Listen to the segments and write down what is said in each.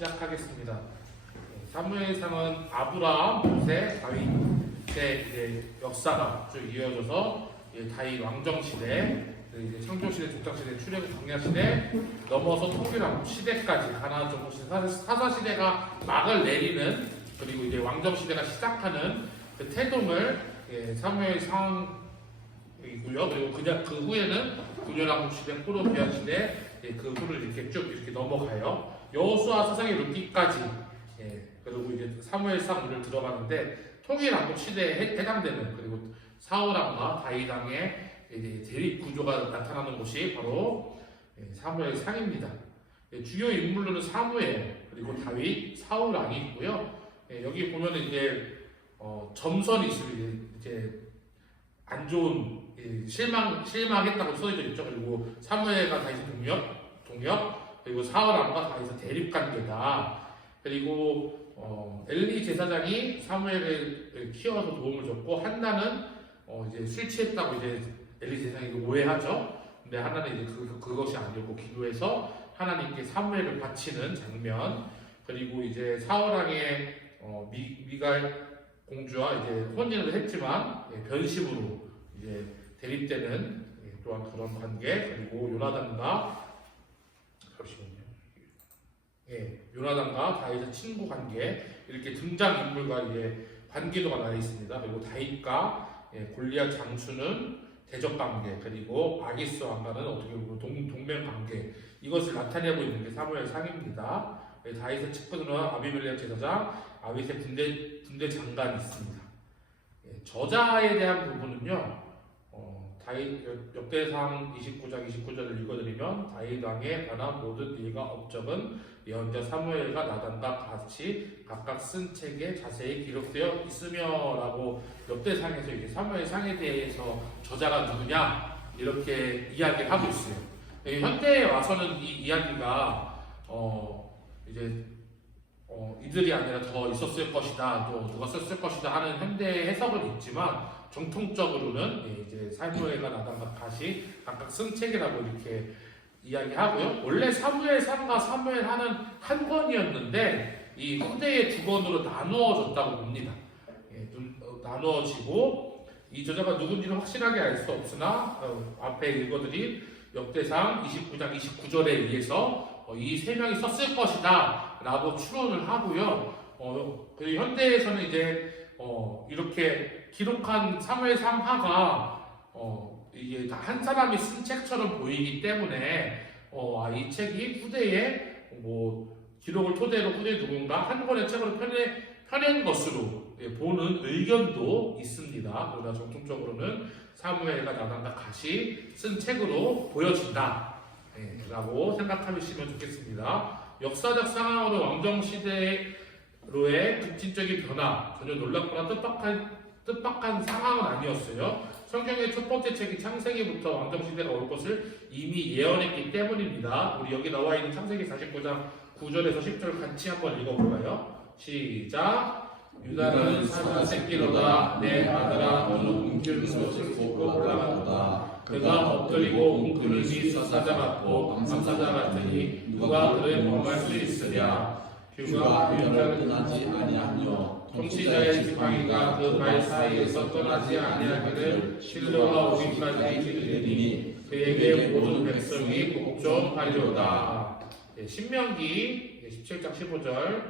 시작하겠습니다. 사무엘상은 아브라함, 모세, 다윗의 이제 역사가 쭉 이어져서 다윗 왕정 시대, 이제 창조 시대, 족장 시대, 출애굽 광야 시대 넘어서 통일왕국 시대까지 가나안 정복 시대, 사사 시대가 막을 내리는, 그리고 이제 왕정 시대가 시작하는 그 태동을 사무엘상이고요. 그리고 그 후에는 분열왕국 시대, 포로 비한 시대, 그 후를 이렇게 쭉 이렇게 넘어가요. 여호수아 사상의 룻기까지, 그리고 이제 사무엘상을 들어가는데 통일왕국 시대에 해당되는, 그리고 사울왕과 다윗왕의 이제 대립 구조가 나타나는 곳이 바로 사무엘상입니다. 주요 인물로는 사무엘, 그리고 다윗, 사울왕이 있고요. 여기 보면 이제 점선이 있습니다. 이제 안 좋은 실망했다고 써져 있죠. 그리고 사무엘과 다윗의 동력, 그리고 사울왕과 다윗의 대립 관계다. 그리고 엘리 제사장이 사무엘을 키워서 도움을 줬고, 한나는 이제 술 취했다고 이제 엘리 제사장이 오해하죠. 근데 한나는 이제 그것이 아니고 기도해서 하나님께 사무엘을 바치는 장면. 그리고 이제 사울왕의 미갈 공주와 이제 혼인을 했지만 변심으로 이제 대립되는 또한 그런 관계. 그리고 요나단과 다윗의 친구 관계, 이렇게 등장 인물과 이제 관계도가 나와 있습니다. 그리고 다윗과 골리앗 장수는 대적 관계, 그리고 아기스 왕과는 어떻게 보면 동맹 관계, 이것을 나타내고 있는 게 사무엘상입니다. 다윗의 측근으로 아비멜렉 제사장, 아윗의 군대 장관이 있습니다. 저자에 대한 부분은요, 다윗 역대상 29장 29절을 읽어드리면, 다윗 왕에 관한 모든 일과 업적은 예언자 사무엘과 나단과 같이 각각 쓴 책에 자세히 기록되어 있으며라고 역대상에서 이제 사무엘상에 대해서 저자가 누구냐 이렇게 이야기를 하고 있어요. 현대에 와서는 이 이야기가 이들이 아니라 더 있었을 것이다, 또 누가 썼을 것이다 하는 현대 해석은 있지만, 정통적으로는 이제 사무엘과 나단과 같이 각각 쓴 책이라고 이렇게 이야기하고요. 원래 사무엘상과 사무엘하는 한 권이었는데 이 후대의 두 권으로 나누어졌다고 봅니다. 나누어지고, 이 저자가 누군지는 확실하게 알 수 없으나 앞에 읽어드린 역대상 29장 29절에 의해서 이 세 명이 썼을 것이다 라고 추론을 하고요. 그리고 현대에서는 이제 이렇게 기록한 사무엘상하가 이게 다 한 사람이 쓴 책처럼 보이기 때문에 이 책이 후대에 기록을 토대로 후대 누군가 한 권의 책으로 펴낸 것으로 보는 의견도 있습니다. 그러나 정통적으로는 사무엘과 나단과 같이 쓴 책으로 보여진다 라고 생각하시면 좋겠습니다. 역사적 상황으로 왕정시대로의 급진적인 변화, 전혀 놀랍거나 뜻밖한 상황은 아니었어요. 성경의 첫 번째 책인 창세기부터 왕정시대가 올 것을 이미 예언했기 때문입니다. 우리 여기 나와 있는 창세기 49장 9절에서 10절 같이 한번 읽어볼까요? 시작! 유다는 사자 새끼로다. 내 아들아, 너는 움켜쥔 것을 보고 올라가도다. 그가 엎드리고 웅크리니 사자 같고 암사자 같으니 누가 그를 범할 수 있으랴. 뷰가 유다를 떠나지 아니하며 통치자의 지팡이가 그 발 사이에서 떠나지 아니하기를 실로가 오기까지 기르리니 그에게 모든 백성이 복종하리로다. 신명기 17장 15절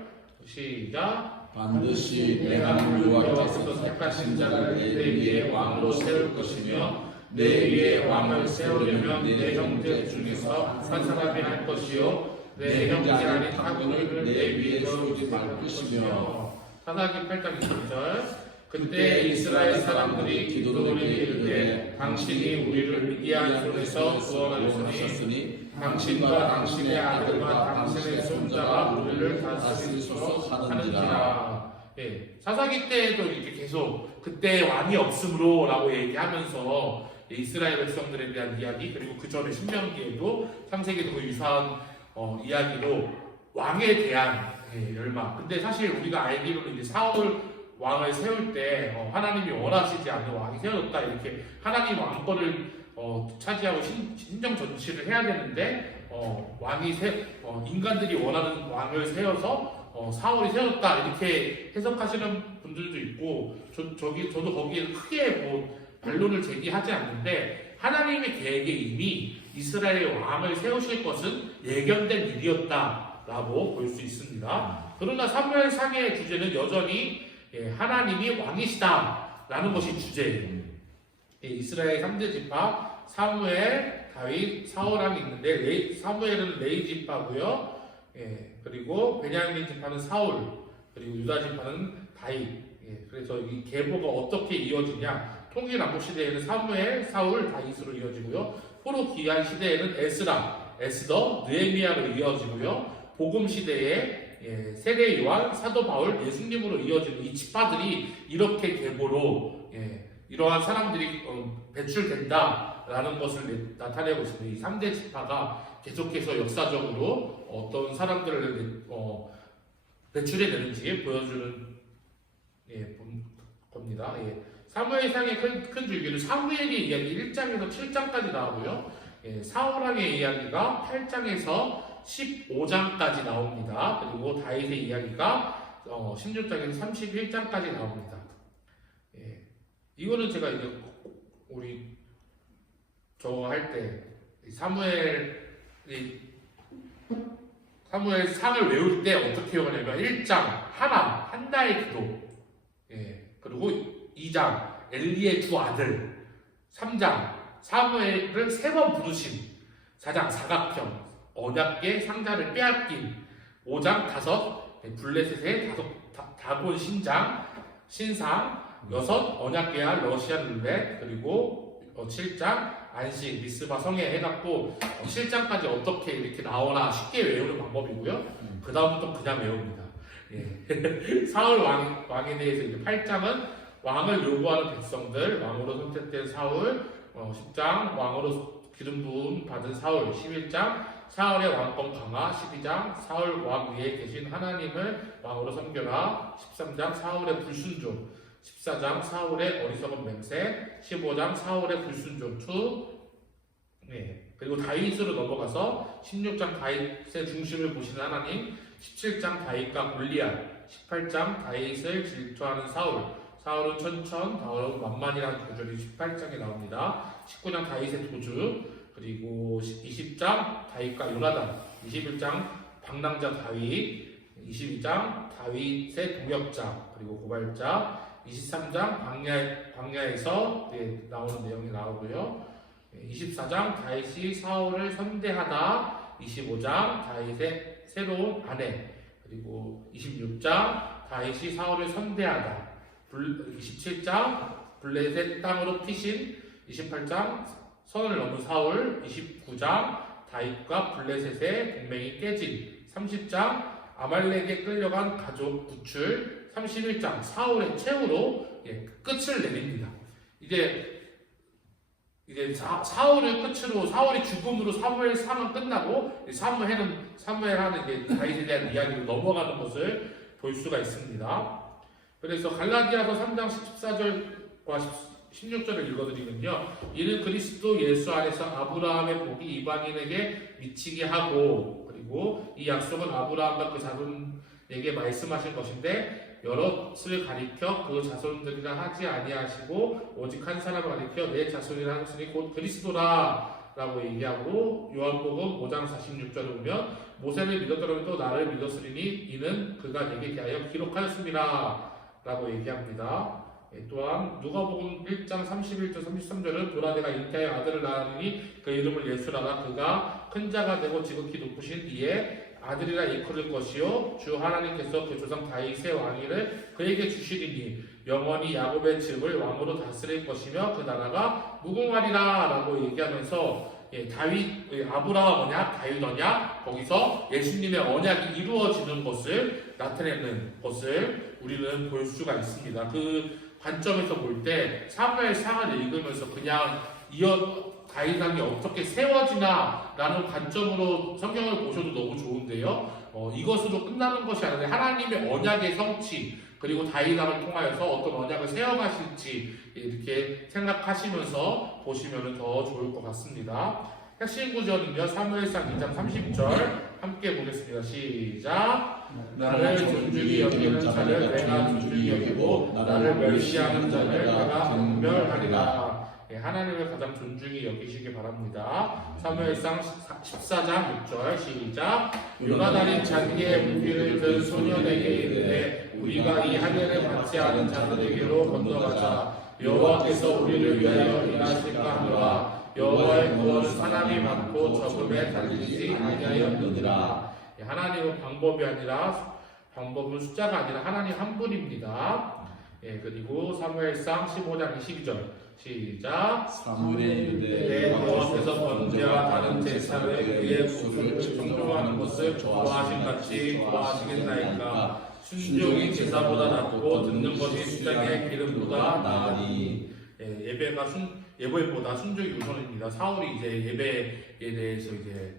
시작. 반드시 내가 여호와께서 택하신 자를 내 위에 왕으로 세울 것이며 내 위에 왕을 세우려면 내 형제 중에서 한 사람이 할 것이요 내 형제 아닌 타군을 내 위에 세우지 말 것이며. 사사기 8장 20절. 그때 이스라엘 사람들이 기도를 이르되 당신이 우리를 미디안 손에서 구원하셨으니 당신과 당신의 아들과 당신의 손자가 우리를 다스리소서 하는지라. 사사기 때에도 이렇게 계속 그때 왕이 없으므로 라고 얘기하면서 이스라엘 백성들에 대한 이야기, 그리고 그 전에 신명기에도 창세기도 유사한 이야기로 왕에 대한 열망. 근데 사실 우리가 알기로는 이제 사울 왕을 세울 때 하나님이 원하시지 않는 왕이 세워졌다, 이렇게 하나님 왕권을 차지하고 신정 전치를 해야 되는데 인간들이 원하는 왕을 세워서 사울이 세웠다 이렇게 해석하시는 분들도 있고 저도 거기에 크게 뭐 반론을 제기하지 않는데 하나님의 계획에 이미 이스라엘 왕을 세우실 것은 예견된 일이었다라고 볼 수 있습니다. 그러나 사무엘상의 주제는 여전히 하나님이 왕이시다라는 것이 주제예요. 이스라엘 3대 지파 사무엘, 다윗, 사울왕이 있는데 사무엘은 레위 지파고요. 그리고 베냐민 지파는 사울, 그리고 유다 지파는 다윗. 그래서 이 계보가 어떻게 이어지냐? 통일왕국 시대에는 사무엘, 사울, 다윗으로 이어지고요. 포로 귀환 시대에는 에스라, 에스더, 느헤미야로 이어지고요. 복음 시대에 세례 요한, 사도 바울, 예수님으로 이어지는 이 지파들이 이렇게 계보로 이러한 사람들이 배출된다라는 것을 나타내고 있습니다. 이 3대 지파가 계속해서 역사적으로 어떤 사람들을 배출해내는지 보여주는 겁니다. 사무엘상의 큰 줄기는 사무엘의 이야기 1장에서 7장까지 나오고요. 사울왕의 이야기가 8장에서 15장까지 나옵니다. 그리고 다윗의 이야기가 16장에서 31장까지 나옵니다. 이거는 제가 이제 우리 저거 할 때 사무엘 상을 외울 때 어떻게 외우냐면 1장 하람 한나의 기도, 그리고 2장 엘리의 두 아들, 3장 사무엘을 3번 부르심, 4장 사각형 언약궤 상자를 빼앗김, 5장 5 블레셋의 다곤 신상, 6 언약궤와 러시안 룰렛, 그리고 7장 안식 미스바 성에 해갖고 7장까지 어떻게 이렇게 나오나 쉽게 외우는 방법이고요. 그 다음부터 그냥 외웁니다. 사울 왕에 대해서 이제 8장은 왕을 요구하는 백성들, 왕으로 선택된 사울, 10장 왕으로 기름 부음 받은 사울, 11장 사울의 왕권 강화, 12장 사울 왕 위에 계신 하나님을 왕으로 섬겨라, 13장 사울의 불순종, 14장 사울의 어리석은 맹세, 15장 사울의 불순종 2, 그리고 다윗으로 넘어가서 16장 다윗의 중심을 보시는 하나님, 17장 다윗과 골리앗, 18장 다윗을 질투하는 사울은 천천, 다윗은 만만이라는 구절이 18장에 나옵니다. 19장 다윗의 도주, 그리고 20장 다윗과 요나단, 21장 방랑자 다윗, 22장 다윗의 동역자 그리고 고발자, 23장 광야에서 나오는 내용이 나오고요. 24장 다윗이 사울을 선대하다, 25장 다윗의 새로운 아내, 그리고 26장 다윗이 사울을 선대하다, 27장 블레셋 땅으로 피신, 28장 선을 넘은 사울, 29장 다윗과 블레셋의 동맹이 깨진, 30장 아말렉에 끌려간 가족 구출, 31장 사울의 최후로 끝을 내립니다. 이제 사울을 끝으로, 사울의 죽음으로 사무엘 상은 끝나고 사무엘하는 이제 다윗에 대한 이야기로 넘어가는 것을 볼 수가 있습니다. 그래서 갈라디아서 3장 14절과 16절을 읽어드리면요, 이는 그리스도 예수 안에서 아브라함의 복이 이방인에게 미치게 하고, 그리고 이 약속은 아브라함과 그 자손에게 말씀하신 것인데 여럿을 가리켜 그 자손들이라 하지 아니하시고 오직 한 사람을 가리켜 내 자손이라 하시니 곧 그리스도라 라고 얘기하고, 요한복음 5장 46절을 보면 모세를 믿었더라면 또 나를 믿었으리니 이는 그가 내게 대하여 기록하였습니다 라고 얘기합니다. 또한 누가복음 1장 31절 33절은 보라 내가 잉태하여 아들을 낳으니 그 이름을 예수라라, 그가 큰 자가 되고 지극히 높으신 이에 아들이라 일컬을 것이요 주 하나님께서 그 조상 다윗의 왕위를 그에게 주시리니 영원히 야곱의 집을 왕으로 다스릴 것이며 그 나라가 무궁하리라 라고 얘기하면서 아브라함 언약, 다윗 언약, 거기서 예수님의 언약이 이루어지는 것을 나타내는 것을 우리는 볼 수가 있습니다. 그 관점에서 볼 때 사무엘상을 읽으면서 그냥 다윗왕이 어떻게 세워지나 라는 관점으로 성경을 보셔도 너무 좋은데요, 이것으로 끝나는 것이 아니라 하나님의 언약의 성취, 그리고 다윗왕을 통하여서 어떤 언약을 세워가실지 이렇게 생각하시면서 보시면 더 좋을 것 같습니다. 핵심 구절은요. 사무엘상 2장 30절 함께 보겠습니다. 시작. 나를 존중히 여기는 자를 내가 존중히 여기고 나를 멸시하는 자를 내가 경멸하리라. 예, 하나님을 가장 존중히 여기시기 바랍니다. 사무엘상 14장 6절 시작. 유다 달인 자기의 무기를 든 소년에게 이르되 우리가 이 하늘을 받지 않은 자들에게로 건너가자. 여호와께서 우리를 위하여 일하실까 하노라. 여호와의 구원은 사람이 많고 적음에 달리지 아니하였느니라. 예, 하나님은 방법은 숫자가 아니라 하나님 한 분입니다. 예, 그리고 사무엘상 15장 22절 시작. 사무엘의 유대 여호와께서 번제와 다른 제사를 그의 모습을 존중하는 것을 좋아하신 같이 좋아하시겠나이까. 순종이 제사보다 낫고 듣는 것이 수장의 기름보다 나으니. 예, 예배보다 순종이 우선입니다. 사울이 이제 예배에 대해서 이제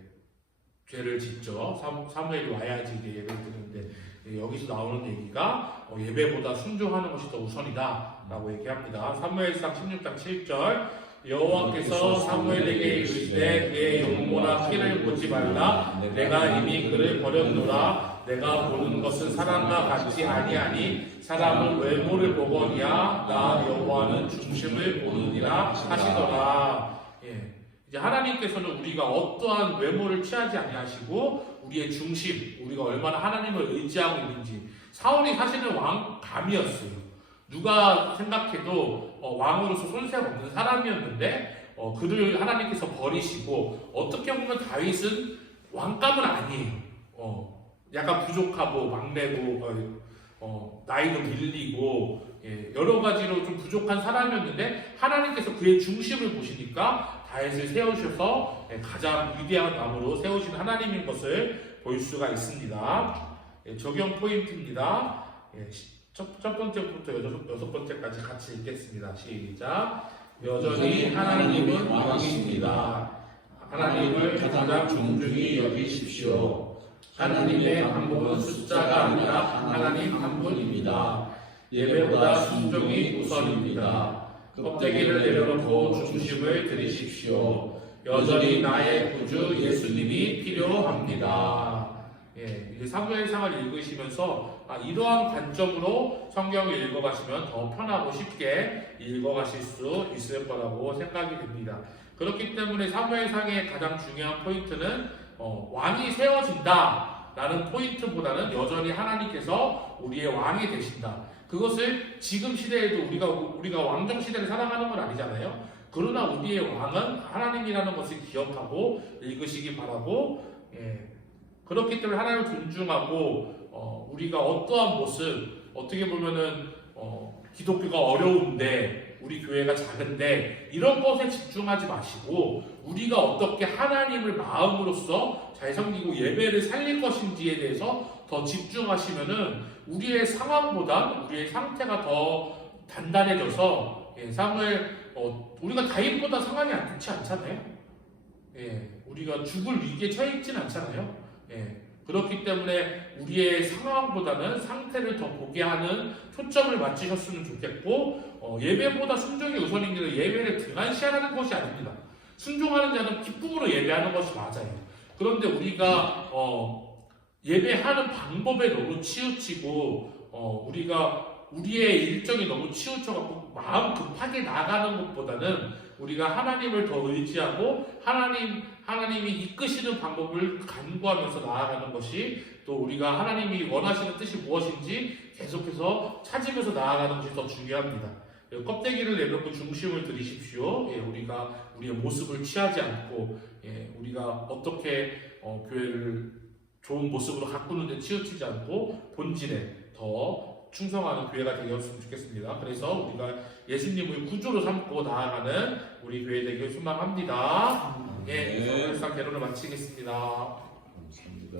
죄를 짓죠. 사무엘이 와야지 이제 예배를 드리는데 여기서 나오는 얘기가 예배보다 순종하는 것이 더 우선이다라고 얘기합니다. 사무엘상 16장 7절 여호와께서 사무엘에게 이르시되 그의 용모나 키를 보지 말라. 내가 이미 그를 버렸노라. 내가 보는 것은 사람과 같지 아니하니 사람은 외모를 보거니와 나 여호와는 중심을 보느니라 하시더라. 예. 이제 하나님께서는 우리가 어떠한 외모를 취하지 아니하시고 우리의 중심, 우리가 얼마나 하나님을 의지하고 있는지. 사울이 사실은 왕감이었어요. 누가 생각해도 왕으로서 손색 없는 사람이었는데 그를 하나님께서 버리시고 어떻게 보면 다윗은 왕감은 아니에요. 약간 부족하고 막내고 나이도 밀리고 여러 가지로 좀 부족한 사람이었는데 하나님께서 그의 중심을 보시니까 다윗을 세우셔서 가장 위대한 왕으로 세우신 하나님인 것을 볼 수가 있습니다. 적용 포인트입니다. 첫 번째부터 여섯 번째까지 같이 읽겠습니다. 시작. 여전히 하나님은 왕이십니다. 하나님을 가장 존중히 여기십시오. 하나님의 방법은 숫자가 아니라 하나님 한 분입니다. 예배보다 순종이 우선입니다. 껍데기를 내려놓고 중심을 들이십시오. 여전히 나의 구주 예수님이 필요합니다. 예, 이제 사무엘상을 읽으시면서 이러한 관점으로 성경을 읽어가시면 더 편하고 쉽게 읽어가실 수 있을 거라고 생각이 됩니다. 그렇기 때문에 사무엘상의 가장 중요한 포인트는 왕이 세워진다 라는 포인트보다는 여전히 하나님께서 우리의 왕이 되신다. 그것을 지금 시대에도 우리가 왕정 시대를 살아가는 건 아니잖아요. 그러나 우리의 왕은 하나님이라는 것을 기억하고 읽으시기 바라고, 그렇기 때문에 하나님을 존중하고 우리가 어떠한 모습, 어떻게 보면은 기독교가 어려운데 우리 교회가 작은데 이런 것에 집중하지 마시고 우리가 어떻게 하나님을 마음으로써 잘 섬기고 예배를 살릴 것인지에 대해서 더 집중하시면은 우리의 상황보다 우리의 상태가 더 단단해져서 사무엘 우리가 다윗보다 상황이 안 좋지 않잖아요. 우리가 죽을 위기에 처해 있지는 않잖아요. 그렇기 때문에 우리의 상황보다는 상태를 더 보게 하는 초점을 맞추셨으면 좋겠고 예배보다 순종이 우선인 게 예배를 등한시하는 것이 아닙니다. 순종하는 자는 기쁨으로 예배하는 것이 맞아요. 그런데 우리가 예배하는 방법에 너무 치우치고 우리가 우리의 일정이 너무 치우쳐갖고 마음 급하게 나가는 것보다는 우리가 하나님을 더 의지하고 하나님이 이끄시는 방법을 간구하면서 나아가는 것이 또 우리가 하나님이 원하시는 뜻이 무엇인지 계속해서 찾으면서 나아가는 것이 더 중요합니다. 껍데기를 내놓고 중심을 들이십시오. 우리가 우리의 모습을 취하지 않고 우리가 어떻게 교회를 좋은 모습으로 가꾸는 데 치우치지 않고 본질에 더 충성하는 교회가 되었으면 좋겠습니다. 그래서 우리가 예수님을 구주로 삼고 나아가는 우리 교회 되길 소망합니다. 사무엘상 개론을 마치겠습니다. 감사합니다.